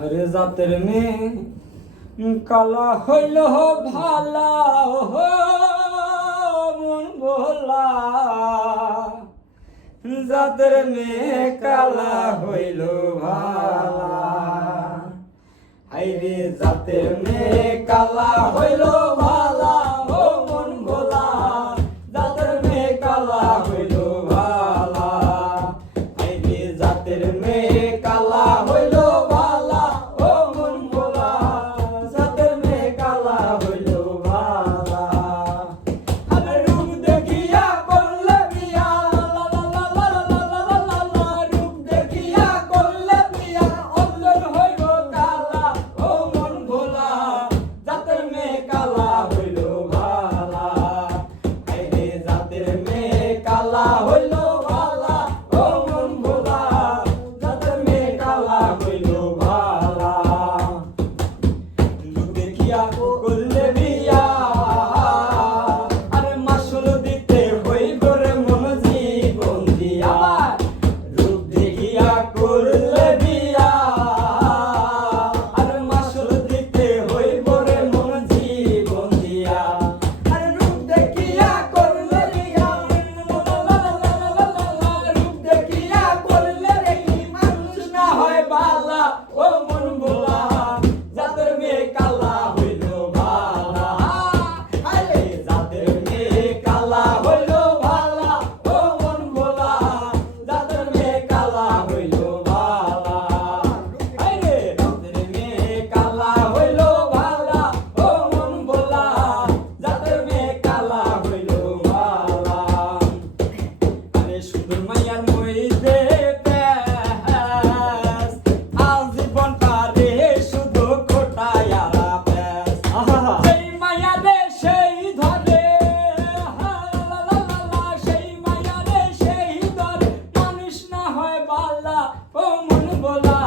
আরে জাতের মেয়ে কালা হইল ভালা হো মন ভোলা, জাতের মেয়ে কালা হইল ভালা। হাইরে জাতের মেয়ে কালা হইল ভালা ও মন ভোলা, জাতের মেয়ে কালা হইল ভালা। হাইরে জাতের মেয়ে কালা হইল ভালা ও মন ভোলা, জাতের মেয়ে কালা হইল ভালা। আরে রূপ দেখিয়া করলে বিয়া, রূপ দেখিয়া করলে বিয়া, অন্তর হইল কালা ও মন ভোলা, জাতের মেয়ে কালা হইল ভালা। হাইরে জাতের মেয়ে কালা হইল ভালা ও মন ভোলা, জাতের মেয়ে কালা হইল ভালা। রূপ দেখিয়া করলে বিয়া, আরে মাসুল দিতে হইব রে মন জীবন দিয়া। রূপ দেখিয়া করলে বিয়া, আরে মাসুল দিতে হইব রে মন জীবন দিয়া। আরে রূপ দেখিয়া করলে বিয়া, রূপ দেখিয়া করলে দেখি মানুষ না হয় বালা ও মন ভোলা, জাতের মেয়ে কালা হইল ভালা। আরে জাতের মেয়ে কালা হইল ভালা ও মন ভোলা, জাতের মেয়ে কালা হইল ভালা। আরে জাতের মেয়ে কালা হইল ভালা ও মন ভোলা, জাতের মেয়ে কালা হইল ভালা। আরে সুন্দর মাইয়ার মইতে প্যাস, আজীবন পারে শুধু খোটায়া প্যাস। সেই মাইয়া রে সেই ধরে, সেই মাইয়া রে সেই ধরে, মানুষ না হয় বালা ও মন ভোলা,